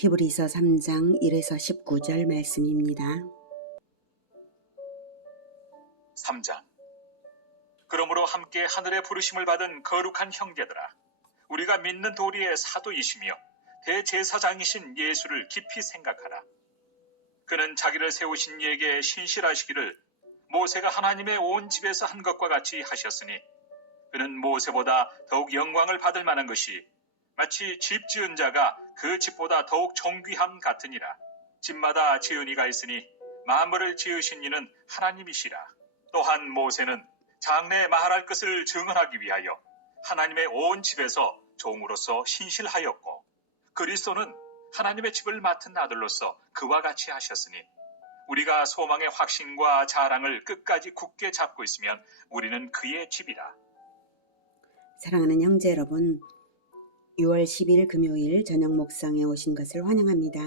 히브리서 3장 1에서 19절 말씀입니다. 3장. 그러므로 함께 하늘의 부르심을 받은 거룩한 형제들아, 우리가 믿는 도리의 사도이시며 대제사장이신 예수를 깊이 생각하라. 그는 자기를 세우신 이에게 신실하시기를 모세가 하나님의 온 집에서 한 것과 같이 하셨으니, 그는 모세보다 더욱 영광을 받을 만한 것이 마치 집 지은 자가 그 집보다 더욱 존귀함 같으니라. 집마다 지은 이가 있으니 만물을 지으신 이는 하나님이시라. 또한 모세는 장래에 말할 것을 증언하기 위하여 하나님의 온 집에서 종으로서 신실하였고, 그리스도는 하나님의 집을 맡은 아들로서 그와 같이 하셨으니, 우리가 소망의 확신과 자랑을 끝까지 굳게 잡고 있으면 우리는 그의 집이라. 사랑하는 형제 여러분, 6월 10일 금요일 저녁 목상에 오신 것을 환영합니다.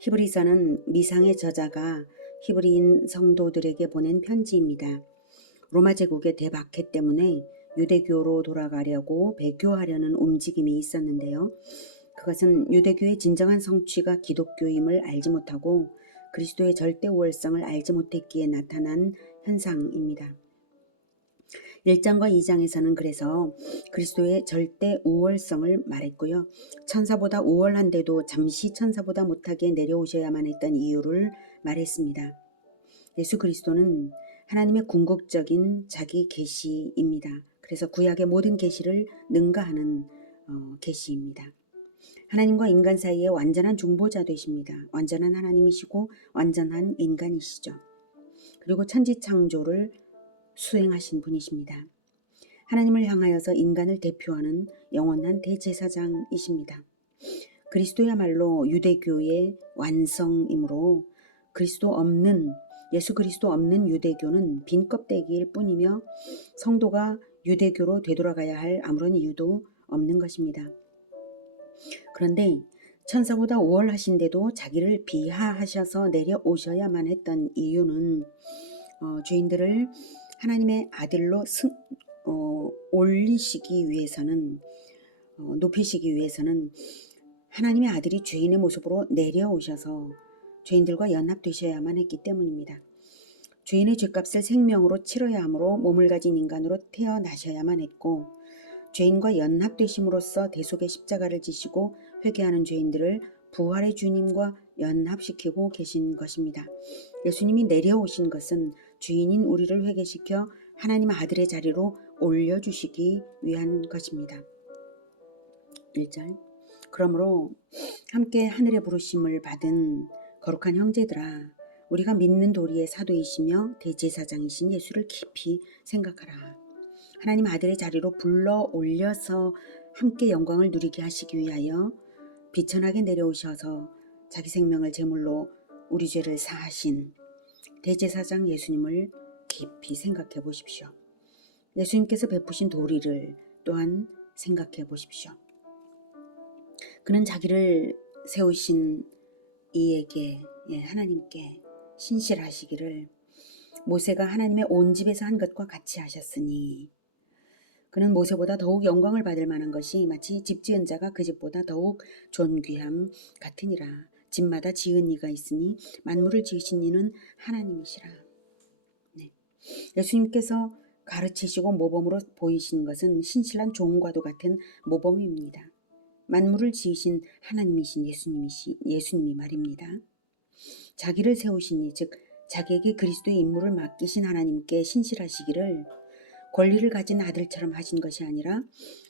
히브리서는 미상의 저자가 히브리인 성도들에게 보낸 편지입니다. 로마 제국의 대박해 때문에 유대교로 돌아가려고 배교하려는 움직임이 있었는데요. 그것은 유대교의 진정한 성취가 기독교임을 알지 못하고 그리스도의 절대 우월성을 알지 못했기에 나타난 현상입니다. 1장과 2장에서는 그래서 그리스도의 절대 우월성을 말했고요. 천사보다 우월한데도 잠시 천사보다 못하게 내려오셔야만 했던 이유를 말했습니다. 예수 그리스도는 하나님의 궁극적인 자기 계시입니다. 그래서 구약의 모든 계시를 능가하는 계시입니다. 하나님과 인간 사이에 완전한 중보자 되십니다. 완전한 하나님이시고 완전한 인간이시죠. 그리고 천지창조를 수행하신 분이십니다. 하나님을 향하여서 인간을 대표하는 영원한 대제사장이십니다. 그리스도야말로 유대교의 완성이므로 예수 그리스도 없는 유대교는 빈 껍데기일 뿐이며 성도가 유대교로 되돌아가야 할 아무런 이유도 없는 것입니다. 그런데 천사보다 우월하신데도 자기를 비하하셔서 내려오셔야만 했던 이유는 죄인들을 하나님의 아들로 올리시기 위해서는, 높이시기 위해서는 하나님의 아들이 죄인의 모습으로 내려오셔서 죄인들과 연합되셔야만 했기 때문입니다. 죄인의 죄값을 생명으로 치러야 하므로 몸을 가진 인간으로 태어나셔야만 했고, 죄인과 연합되심으로써 대속의 십자가를 지시고 회개하는 죄인들을 부활의 주님과 연합시키고 계신 것입니다. 예수님이 내려오신 것은 죄인인 우리를 회개시켜 하나님 아들의 자리로 올려주시기 위한 것입니다. 1절. 그러므로 함께 하늘의 부르심을 받은 거룩한 형제들아, 우리가 믿는 도리의 사도이시며 대제사장이신 예수를 깊이 생각하라. 하나님 아들의 자리로 불러 올려서 함께 영광을 누리게 하시기 위하여 비천하게 내려오셔서 자기 생명을 제물로 우리 죄를 사하신 대제사장 예수님을 깊이 생각해 보십시오. 예수님께서 베푸신 도리를 또한 생각해 보십시오. 그는 자기를 세우신 이에게, 하나님께 신실하시기를 모세가 하나님의 온 집에서 한 것과 같이 하셨으니, 그는 모세보다 더욱 영광을 받을 만한 것이 마치 집 지은 자가 그 집보다 더욱 존귀함 같으니라. 집마다 지은 이가 있으니 만물을 지으신 이는 하나님이시라. 예수님께서 가르치시고 모범으로 보이신 것은 신실한 종과도 같은 모범입니다. 만물을 지으신 하나님이신 예수님이 말입니다. 자기를 세우신 이, 즉 자기에게 그리스도의 임무를 맡기신 하나님께 신실하시기를 권리를 가진 아들처럼 하신 것이 아니라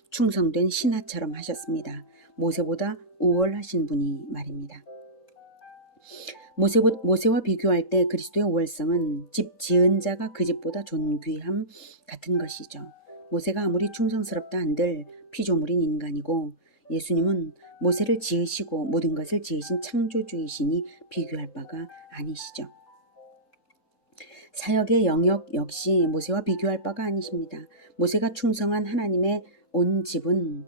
충성된 신하처럼 하셨습니다. 모세보다 우월하신 분이 말입니다. 모세와 비교할 때 그리스도의 우월성은 집 지은 자가 그 집보다 존귀함 같은 것이죠. 모세가 아무리 충성스럽다 한들 피조물인 인간이고, 예수님은 모세를 지으시고 모든 것을 지으신 창조주이시니 비교할 바가 아니시죠. 사역의 영역 역시 모세와 비교할 바가 아니십니다. 모세가 충성한 하나님의 온 집은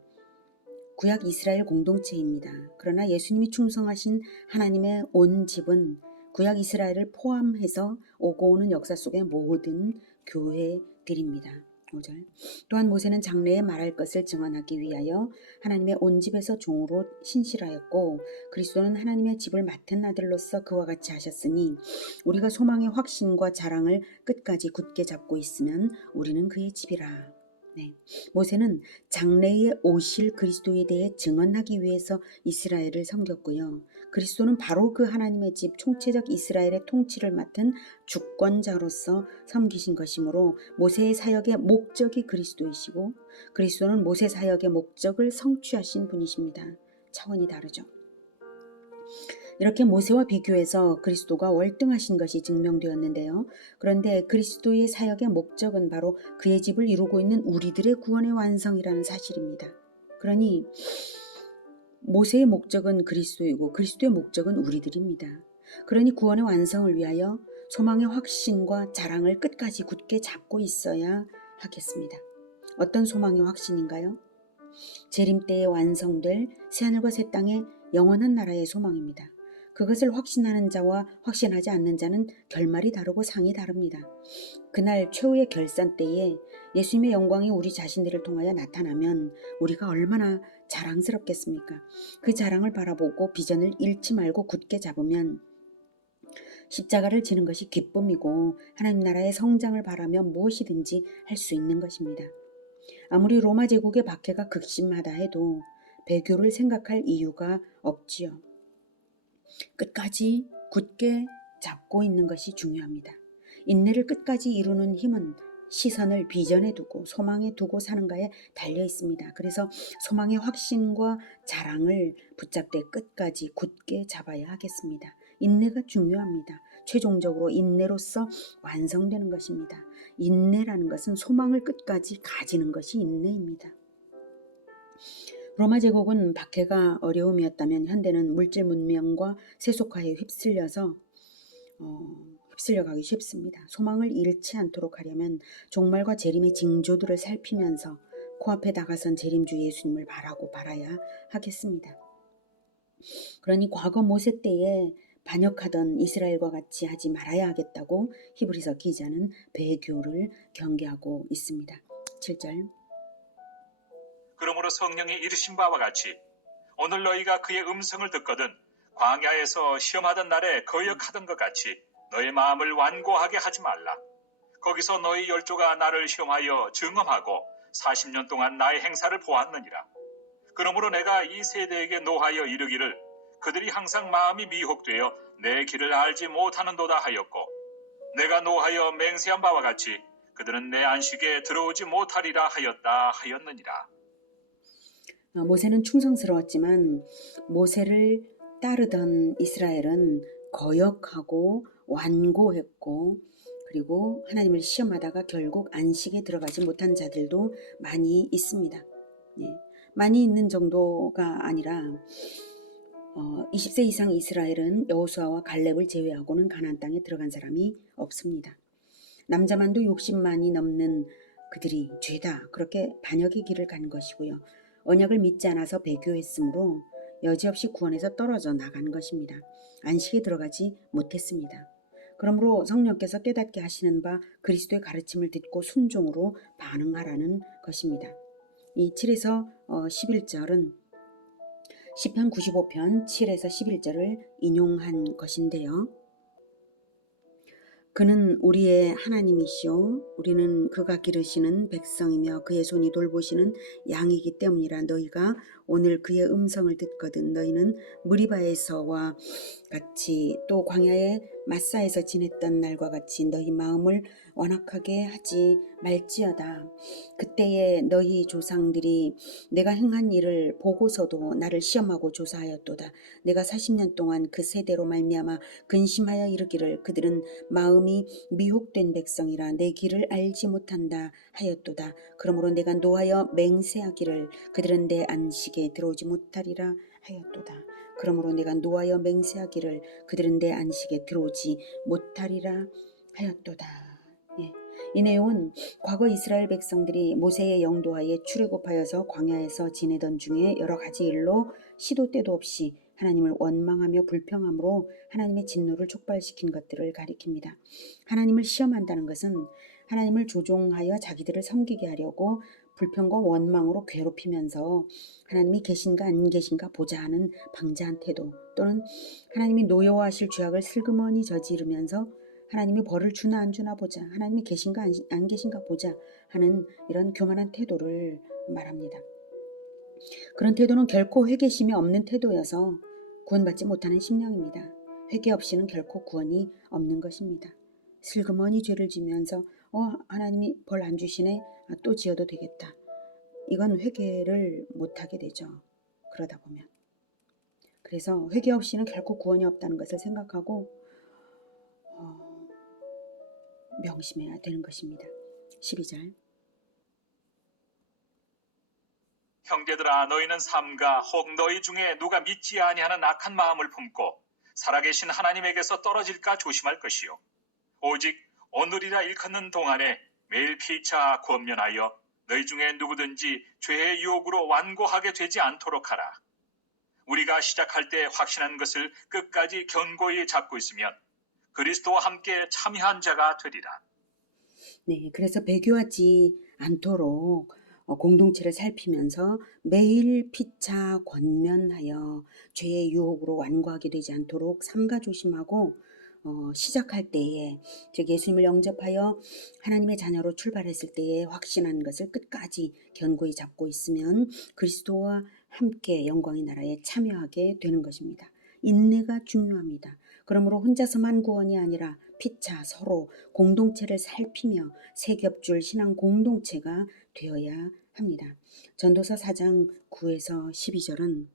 구약 이스라엘 공동체입니다. 그러나 예수님이 충성하신 하나님의 온 집은 구약 이스라엘을 포함해서 오고 오는 역사 속의 모든 교회들입니다. 5절. 또한 모세는 장래에 말할 것을 증언하기 위하여 하나님의 온 집에서 종으로 신실하였고 그리스도는 하나님의 집을 맡은 아들로서 그와 같이 하셨으니 우리가 소망의 확신과 자랑을 끝까지 굳게 잡고 있으면 우리는 그의 집이라. 네. 모세는 장래에 오실 그리스도에 대해 증언하기 위해서 이스라엘을 섬겼고요. 그리스도는 바로 그 하나님의 집 총체적 이스라엘의 통치를 맡은 주권자로서 섬기신 것이므로 모세의 사역의 목적이 그리스도이시고 그리스도는 모세 사역의 목적을 성취하신 분이십니다. 차원이 다르죠. 이렇게 모세와 비교해서 그리스도가 월등하신 것이 증명되었는데요. 그런데 그리스도의 사역의 목적은 바로 그의 집을 이루고 있는 우리들의 구원의 완성이라는 사실입니다. 그러니 모세의 목적은 그리스도이고 그리스도의 목적은 우리들입니다. 그러니 구원의 완성을 위하여 소망의 확신과 자랑을 끝까지 굳게 잡고 있어야 하겠습니다. 어떤 소망의 확신인가요? 재림 때에 완성될 새하늘과 새 땅의 영원한 나라의 소망입니다. 그것을 확신하는 자와 확신하지 않는 자는 결말이 다르고 상이 다릅니다. 그날 최후의 결산 때에 예수님의 영광이 우리 자신들을 통하여 나타나면 우리가 얼마나 자랑스럽겠습니까? 그 자랑을 바라보고 비전을 잃지 말고 굳게 잡으면 십자가를 지는 것이 기쁨이고 하나님 나라의 성장을 바라며 무엇이든지 할 수 있는 것입니다. 아무리 로마 제국의 박해가 극심하다 해도 배교를 생각할 이유가 없지요. 끝까지 굳게 잡고 있는 것이 중요합니다. 인내를 끝까지 이루는 힘은 시선을 비전에 두고 소망에 두고 사는가에 달려 있습니다. 그래서 소망의 확신과 자랑을 붙잡되 끝까지 굳게 잡아야 하겠습니다. 인내가 중요합니다. 최종적으로 인내로서 완성되는 것입니다. 인내라는 것은 소망을 끝까지 가지는 것이 인내입니다. 로마 제국은 박해가 어려움이었다면 현대는 물질 문명과 세속화에 휩쓸려가기 쉽습니다. 소망을 잃지 않도록 하려면 종말과 재림의 징조들을 살피면서 코앞에 다가선 재림주 예수님을 바라야 하겠습니다. 그러니 과거 모세 때에 반역하던 이스라엘과 같이 하지 말아야 하겠다고 히브리서 기자는 배교를 경계하고 있습니다. 7절. 그러므로 성령이 이르신 바와 같이 오늘 너희가 그의 음성을 듣거든 광야에서 시험하던 날에 거역하던 것 같이 너의 마음을 완고하게 하지 말라. 거기서 너희 열조가 나를 시험하여 증언하고 40년 동안 나의 행사를 보았느니라. 그러므로 내가 이 세대에게 노하여 이르기를 그들이 항상 마음이 미혹되어 내 길을 알지 못하는도다 하였고 내가 노하여 맹세한 바와 같이 그들은 내 안식에 들어오지 못하리라 하였느니라. 모세는 충성스러웠지만 모세를 따르던 이스라엘은 거역하고 완고했고 그리고 하나님을 시험하다가 결국 안식에 들어가지 못한 자들도 많이 있습니다. 많이 있는 정도가 아니라 20세 이상 이스라엘은 여호수아와 갈렙을 제외하고는 가나안 땅에 들어간 사람이 없습니다. 남자만도 60만이 넘는 그들이 죄다 그렇게 반역의 길을 간 것이고요. 언약을 믿지 않아서 배교했으므로 여지없이 구원에서 떨어져 나간 것입니다. 안식에 들어가지 못했습니다. 그러므로 성령께서 깨닫게 하시는 바 그리스도의 가르침을 듣고 순종으로 반응하라는 것입니다. 이 7에서 11절은 시편 95편 7에서 11절을 인용한 것인데요. 그는 우리의 하나님이시오 우리는 그가 기르시는 백성이며 그의 손이 돌보시는 양이기 때문이라. 너희가 오늘 그의 음성을 듣거든 너희는 무리바에서와 같이 또 광야의 마사에서 지냈던 날과 같이 너희 마음을 완악하게 하지 말지어다. 그때에 너희 조상들이 내가 행한 일을 보고서도 나를 시험하고 조사하였도다. 내가 40년 동안 그 세대로 말미암아 근심하여 이르기를 그들은 마음이 미혹된 백성이라 내 길을 알지 못한다 하였도다. 그러므로 내가 노하여 맹세하기를 그들은 내 안식에 들어오지 못하리라 하였도다. 그러므로 내가 노하여 맹세하기를 그들은 내 안식에 들어오지 못하리라 하였도다. 이 내용은 과거 이스라엘 백성들이 모세의 영도하에 출애굽하여서 광야에서 지내던 중에 여러 가지 일로 시도 때도 없이 하나님을 원망하며 불평함으로 하나님의 진노를 촉발시킨 것들을 가리킵니다. 하나님을 시험한다는 것은 하나님을 조종하여 자기들을 섬기게 하려고 불평과 원망으로 괴롭히면서 하나님이 계신가 안 계신가 보자 하는 방자한 태도, 또는 하나님이 노여워하실 죄악을 슬그머니 저지르면서 하나님이 벌을 주나 안 주나 보자, 하나님이 계신가 안 계신가 보자 하는 이런 교만한 태도를 말합니다. 그런 태도는 결코 회개심이 없는 태도여서 구원받지 못하는 심령입니다. 회개 없이는 결코 구원이 없는 것입니다. 슬그머니 죄를 지면서 하나님이 벌 안 주시네, 또 지어도 되겠다. 이건 회개를 못하게 되죠. 그러다 보면. 그래서 회개 없이는 결코 구원이 없다는 것을 생각하고 명심해야 되는 것입니다. 12절. 형제들아, 너희는 삼가 혹 너희 중에 누가 믿지 아니하는 악한 마음을 품고 살아계신 하나님에게서 떨어질까 조심할 것이요, 오직 오늘이라 일컫는 동안에 매일 피차 권면하여 너희 중에 누구든지 죄의 유혹으로 완고하게 되지 않도록 하라. 우리가 시작할 때 확신한 것을 끝까지 견고히 잡고 있으면 그리스도와 함께 참여한 자가 되리라. 네, 그래서 배교하지 않도록 공동체를 살피면서 매일 피차 권면하여 죄의 유혹으로 완고하게 되지 않도록 삼가 조심하고, 시작할 때에, 즉 예수님을 영접하여 하나님의 자녀로 출발했을 때에 확신한 것을 끝까지 견고히 잡고 있으면 그리스도와 함께 영광의 나라에 참여하게 되는 것입니다. 인내가 중요합니다. 그러므로 혼자서만 구원이 아니라 피차 서로 공동체를 살피며 세겹줄 신앙 공동체가 되어야 합니다. 전도서 4장 9에서 12절은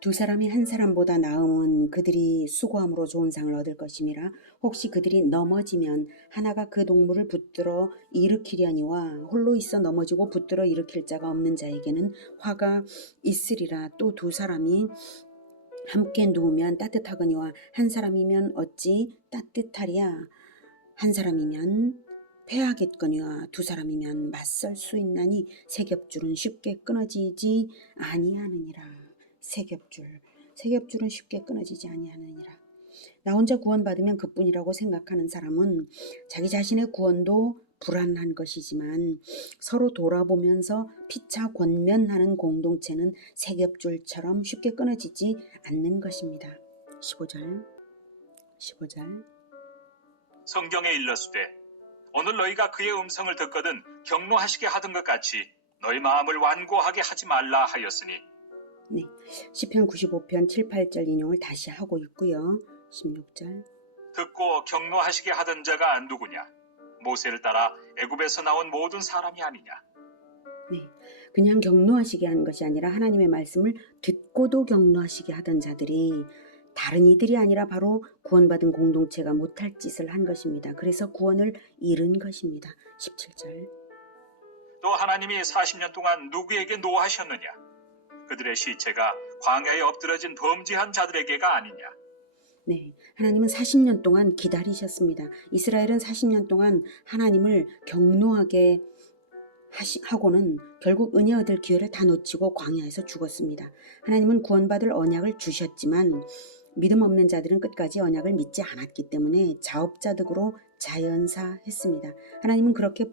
두 사람이 한 사람보다 나음은 그들이 수고함으로 좋은 상을 얻을 것임이라. 혹시 그들이 넘어지면 하나가 그 동물을 붙들어 일으키려니와 홀로 있어 넘어지고 붙들어 일으킬 자가 없는 자에게는 화가 있으리라. 또 두 사람이 함께 누우면 따뜻하거니와 한 사람이면 어찌 따뜻하랴. 한 사람이면 패하겠거니와 두 사람이면 맞설 수 있나니 세겹줄은 쉽게 끊어지지 아니하느니라. 세겹줄은 쉽게 끊어지지 아니하느니라. 나 혼자 구원받으면 그뿐이라고 생각하는 사람은 자기 자신의 구원도 불안한 것이지만 서로 돌아보면서 피차 권면하는 공동체는 세겹줄처럼 쉽게 끊어지지 않는 것입니다. 15절. 성경에 일렀으되 오늘 너희가 그의 음성을 듣거든 경노하시게 하던 것 같이 너희 마음을 완고하게 하지 말라 하였으니. 네, 시편 95편 7, 8절 인용을 다시 하고 있고요. 16절. 듣고 경노하시게 하던 자가 누구냐? 모세를 따라 애굽에서 나온 모든 사람이 아니냐? 네, 그냥 경노하시게 하는 것이 아니라 하나님의 말씀을 듣고도 경노하시게 하던 자들이 다른 이들이 아니라 바로 구원받은 공동체가 못할 짓을 한 것입니다. 그래서 구원을 잃은 것입니다. 17절. 또 하나님이 40년 동안 누구에게 노하셨느냐? 그들의 시체가 광야에 엎드러진 범죄한 자들에게가 아니냐? 네, 하나님은 40년 동안 기다리셨습니다. 이스라엘은 40년 동안 하나님을 경노하게 하고는 결국 은혜 얻을 기회를 다 놓치고 광야에서 죽었습니다. 하나님은 구원받을 언약을 주셨지만 믿음 없는 자들은 끝까지 언약을 믿지 않았기 때문에 자업자득으로 자연사했습니다. 하나님은 그렇게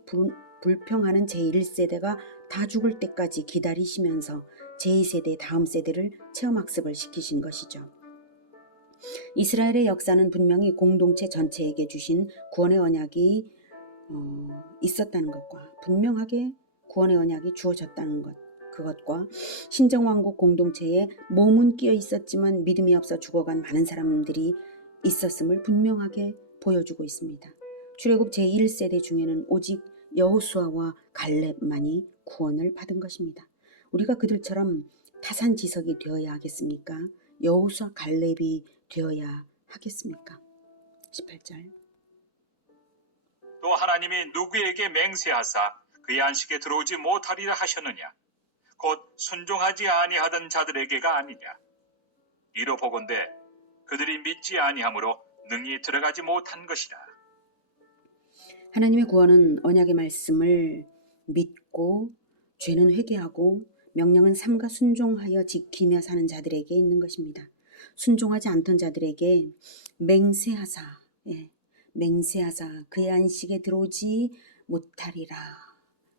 불평하는 제1세대가 다 죽을 때까지 기다리시면서 제2세대 다음 세대를 체험학습을 시키신 것이죠. 이스라엘의 역사는 분명히 공동체 전체에게 주신 구원의 언약이 있었다는 것과 분명하게 구원의 언약이 주어졌다는 것, 그것과 신정왕국 공동체에 몸은 끼어 있었지만 믿음이 없어 죽어간 많은 사람들이 있었음을 분명하게 보여주고 있습니다. 출애굽 제1세대 중에는 오직 여호수아와 갈렙만이 구원을 받은 것입니다. 우리가 그들처럼 타산지석이 되어야 하겠습니까? 여호수아 갈렙이 되어야 하겠습니까? 18절. 또 하나님이 누구에게 맹세하사 그의 안식에 들어오지 못하리라 하셨느냐? 곧 순종하지 아니하던 자들에게가 아니냐? 이로 보건대 그들이 믿지 아니하므로 능히 들어가지 못한 것이라. 하나님의 구원은 언약의 말씀을 믿고 죄는 회개하고 명령은 삼가 순종하여 지키며 사는 자들에게 있는 것입니다. 순종하지 않던 자들에게 맹세하사 맹세하사 그의 안식에 들어오지 못하리라.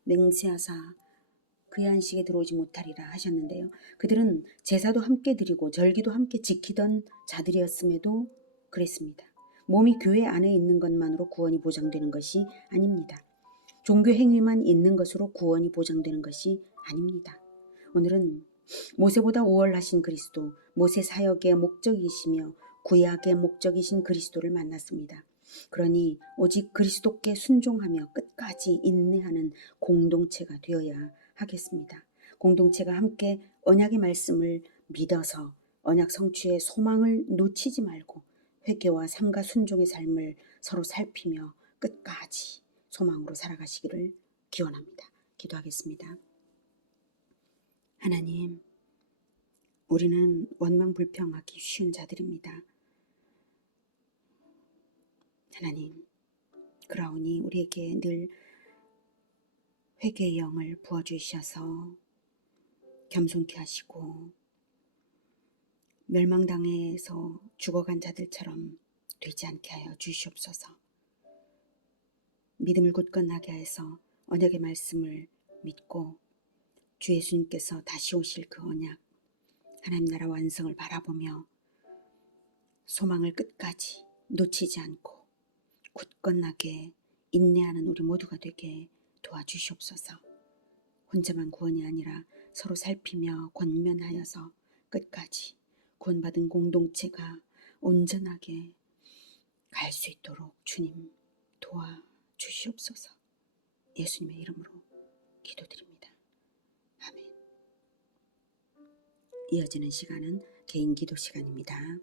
맹세하사 그의 안식에 들어오지 못하리라 하셨는데요. 그들은 제사도 함께 드리고 절기도 함께 지키던 자들이었음에도 그랬습니다. 몸이 교회 안에 있는 것만으로 구원이 보장되는 것이 아닙니다. 종교 행위만 있는 것으로 구원이 보장되는 것이 아닙니다. 오늘은 모세보다 우월하신 그리스도, 모세 사역의 목적이시며 구약의 목적이신 그리스도를 만났습니다. 그러니 오직 그리스도께 순종하며 끝까지 인내하는 공동체가 되어야 하겠습니다. 공동체가 함께 언약의 말씀을 믿어서 언약 성취의 소망을 놓치지 말고 회개와 삼가 순종의 삶을 서로 살피며 끝까지 소망으로 살아가시기를 기원합니다. 기도하겠습니다. 하나님, 우리는 원망불평하기 쉬운 자들입니다. 하나님, 그러오니 우리에게 늘 회개의 영을 부어주셔서 겸손케 하시고 멸망당해서 죽어간 자들처럼 되지 않게 하여 주시옵소서. 믿음을 굳건하게 해서 언약의 말씀을 믿고 주 예수님께서 다시 오실 그 언약, 하나님 나라 완성을 바라보며 소망을 끝까지 놓치지 않고 굳건하게 인내하는 우리 모두가 되게 도와주시옵소서. 혼자만 구원이 아니라 서로 살피며 권면하여서 끝까지 구원받은 공동체가 온전하게 갈 수 있도록 주님 도와주시옵소서. 예수님의 이름으로 기도드립니다. 아멘. 이어지는 시간은 개인 기도 시간입니다.